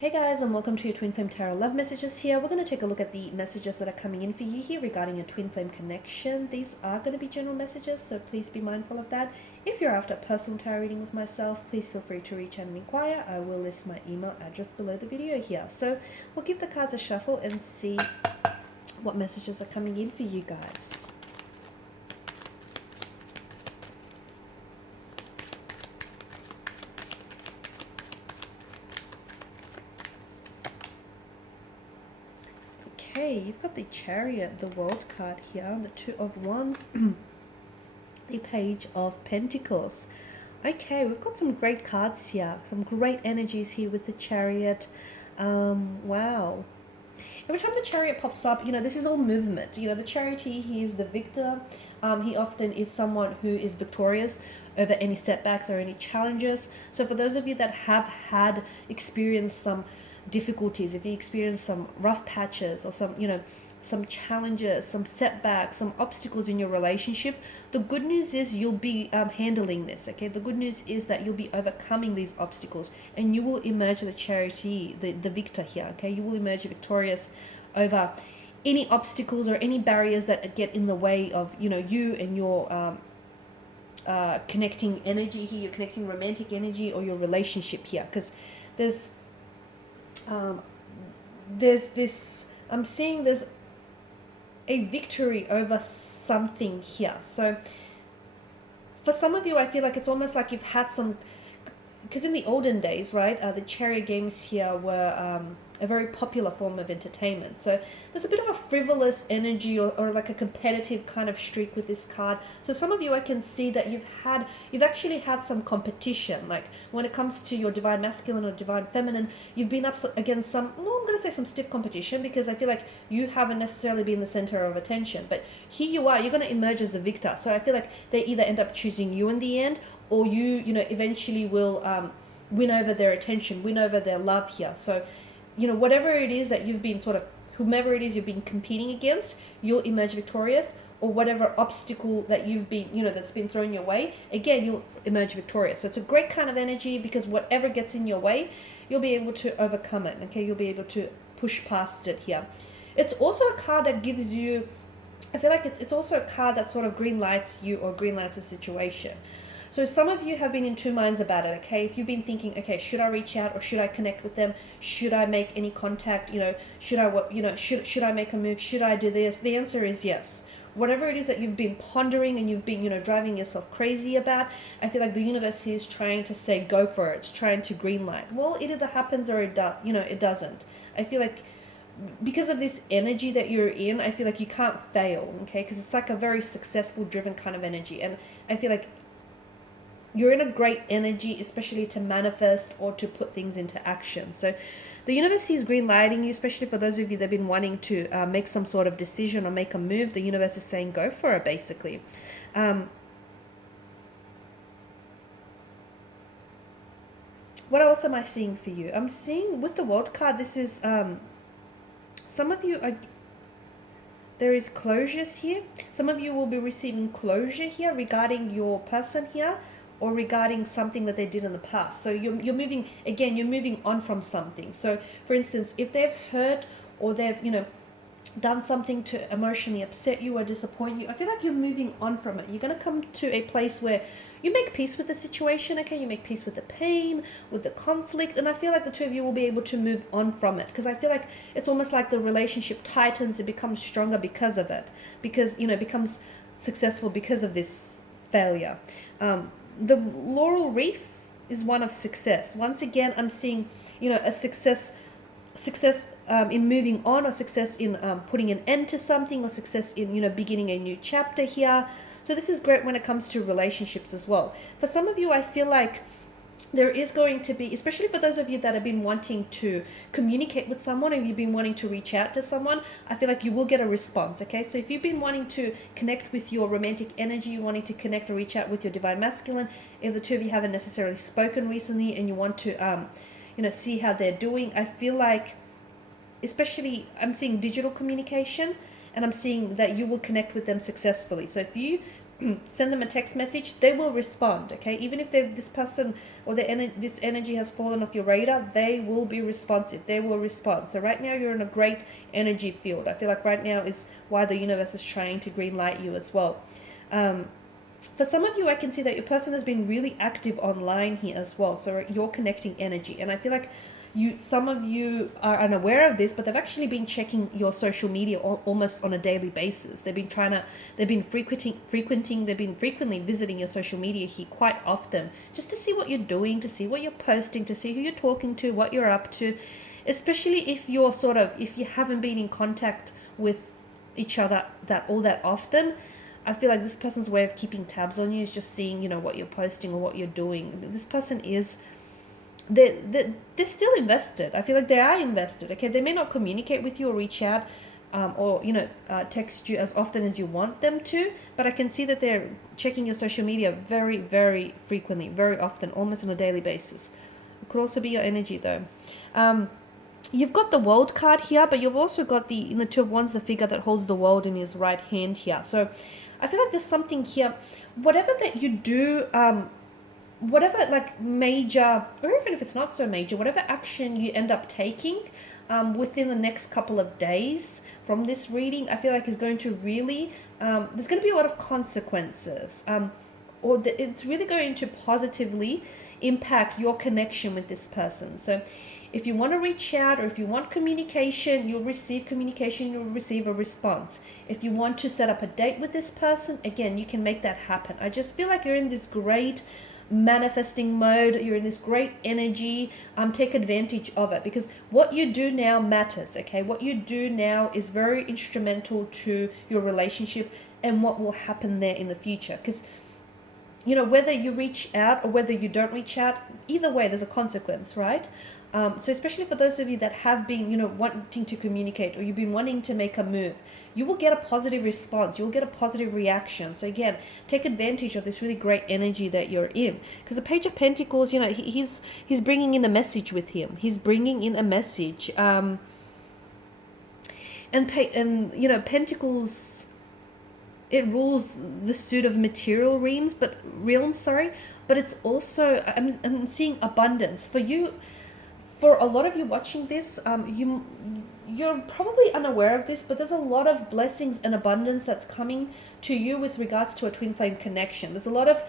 Hey guys, and welcome to your Twin Flame Tarot Love Messages here. We're going to take a look at the messages that are coming in for you here regarding your Twin Flame connection. These are going to be general messages, so please be mindful of that. If you're after a personal tarot reading with myself, please feel free to reach out and inquire. I will list my email address below the video here. So we'll give the cards a shuffle and see what messages are coming in for you guys. Okay, you've got the Chariot, the World card here, the Two of Wands, the Page of Pentacles. Okay, we've got some great cards here, some great energies here with the Chariot. Wow. Every time the Chariot pops up, this is all movement. The Charioteer, he is the victor. He often is someone who is victorious over any setbacks or any challenges. So for those of you that have experienced some difficulties, if you experience some rough patches or some challenges, some setbacks, some obstacles in your relationship, the good news is you'll be handling this. Okay, the good news is that you'll be overcoming these obstacles and you will emerge the charity, the victor here. Okay, you will emerge victorious over any obstacles or any barriers that get in the way of you and your connecting energy here, your connecting romantic energy or your relationship here, because there's this, I'm seeing there's a victory over something here. So for some of you, I feel like it's almost like you've had some, because in the olden days, right, the chariot games here were a very popular form of entertainment. So there's a bit of a frivolous energy or like a competitive kind of streak with this card. So some of you, I can see that you've actually had some competition. Like when it comes to your divine masculine or divine feminine, you've been up against some, well, I'm going to say some stiff competition, because I feel like you haven't necessarily been the center of attention. But here you are, you're going to emerge as the victor. So I feel like they either end up choosing you in the end, or you eventually will win over their attention, win over their love here. So whatever it is that you've been whomever it is you've been competing against, you'll emerge victorious, or whatever obstacle that you've been, that's been thrown your way, again, you'll emerge victorious. So it's a great kind of energy, because whatever gets in your way, you'll be able to overcome it. Okay, you'll be able to push past it here. It's also a card that gives you, I feel like it's also a card that sort of green lights you or green lights a situation. So some of you have been in two minds about it, okay? If you've been thinking, okay, should I reach out or should I connect with them? Should I make any contact? Should I make a move? Should I do this? The answer is yes. Whatever it is that you've been pondering and you've been, driving yourself crazy about, I feel like the universe is trying to say, go for it. It's trying to green light. Well, it either happens or it doesn't. I feel like because of this energy that you're in, I feel like you can't fail, okay? Because it's like a very successful, driven kind of energy. And I feel like you're in a great energy, especially to manifest or to put things into action. So the universe is green lighting you, especially for those of you that have been wanting to make some sort of decision or make a move. The universe is saying go for it, basically. What else am I seeing for you? I'm seeing with the World card, this is some of you are, there is closures here. Some of you will be receiving closure here regarding your person here, or regarding something that they did in the past. So you're moving, again, you're moving on from something. So for instance, if they've hurt or they've, done something to emotionally upset you or disappoint you, I feel like you're moving on from it. You're going to come to a place where you make peace with the situation, okay? You make peace with the pain, with the conflict, and I feel like the two of you will be able to move on from it, because I feel like it's almost like the relationship tightens, it becomes stronger because of it, because, it becomes successful because of this failure. The laurel wreath is one of success. Once again, I'm seeing, a success in moving on, or success in putting an end to something, or success in, beginning a new chapter here. So this is great when it comes to relationships as well. For some of you, I feel like there is going to be, especially for those of you that have been wanting to communicate with someone, and you've been wanting to reach out to someone, I feel like you will get a response, okay? So if you've been wanting to connect with your romantic energy, wanting to connect or reach out with your divine masculine, if the two of you haven't necessarily spoken recently and you want to, see how they're doing, I feel like, especially, I'm seeing digital communication, and I'm seeing that you will connect with them successfully. So if you send them a text message, they will respond, okay? Even if this person or this energy has fallen off your radar, they will be responsive. They will respond. So right now you're in a great energy field. I feel like right now is why the universe is trying to green light you as well. For some of you, I can see that your person has been really active online here as well. So you're connecting energy. And I feel like some of you are unaware of this, but they've actually been checking your social media almost on a daily basis. They've been frequently visiting your social media here quite often, just to see what you're doing, to see what you're posting, to see who you're talking to, what you're up to, especially if you haven't been in contact with each other all that often. I feel like this person's way of keeping tabs on you is just seeing, what you're posting or what you're doing. This person is, they're still invested. I feel like they are invested, okay? They may not communicate with you or reach out or, text you as often as you want them to, but I can see that they're checking your social media very, very frequently, very often, almost on a daily basis. It could also be your energy though. You've got the World card here, but you've also got the Two of Wands, the figure that holds the world in his right hand here. So I feel like there's something here, whatever that you do, whatever like major, or even if it's not so major, whatever action you end up taking within the next couple of days from this reading, I feel like is going to really, there's going to be a lot of consequences, it's really going to positively impact your connection with this person. So if you want to reach out, or if you want communication, you'll receive communication, you'll receive a response. If you want to set up a date with this person, again, you can make that happen. I just feel like you're in this great manifesting mode. You're in this great energy. Take advantage of it, because what you do now matters, okay? What you do now is very instrumental to your relationship and what will happen there in the future. Because whether you reach out or whether you don't reach out, either way, there's a consequence, right? So especially for those of you that have been, wanting to communicate, or you've been wanting to make a move, you will get a positive response. You'll get a positive reaction. So again, take advantage of this really great energy that you're in. Because the Page of Pentacles, he's bringing in a message with him. He's bringing in a message. And Pentacles, it rules the suit of material realms, but it's also, I'm seeing abundance for you. For a lot of you watching this, you're probably unaware of this, but there's a lot of blessings and abundance that's coming to you with regards to a twin flame connection. There's a lot of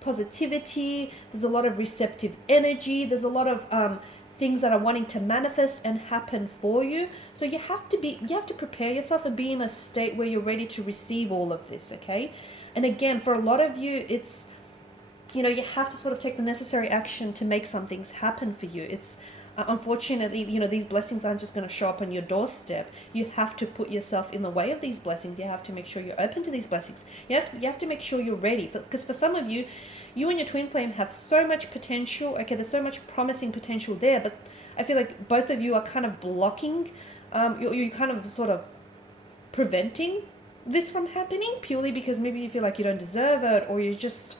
positivity, there's a lot of receptive energy, there's a lot of things that are wanting to manifest and happen for you. So you have to prepare yourself and be in a state where you're ready to receive all of this, okay? And again, for a lot of you, it's, you have to sort of take the necessary action to make some things happen for you. It's unfortunately, these blessings aren't just going to show up on your doorstep. You have to put yourself in the way of these blessings. You have to make sure you're open to these blessings. You have to make sure you're ready. Because for some of you, you and your twin flame have so much potential. Okay, there's so much promising potential there, but I feel like both of you are kind of blocking, you're kind of sort of preventing this from happening, purely because maybe you feel like you don't deserve it, or you're just,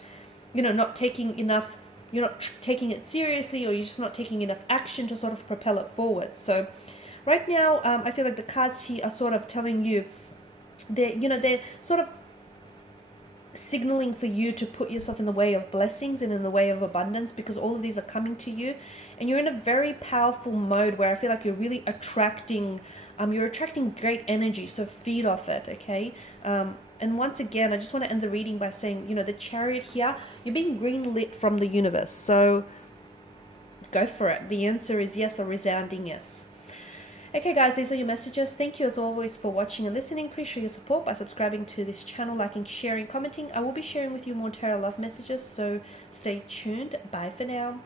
not taking enough, you're not taking it seriously, or you're just not taking enough action to sort of propel it forward. So right now, I feel like the cards here are sort of telling you, they're sort of signaling for you to put yourself in the way of blessings and in the way of abundance, because all of these are coming to you, and you're in a very powerful mode where I feel like you're really attracting great energy. So feed off it, okay? And once again, I just want to end the reading by saying, the Chariot here, you're being green lit from the universe. So go for it. The answer is yes, a resounding yes. Okay, guys, these are your messages. Thank you as always for watching and listening. Please show your support by subscribing to this channel, liking, sharing, commenting. I will be sharing with you more tarot love messages, so stay tuned. Bye for now.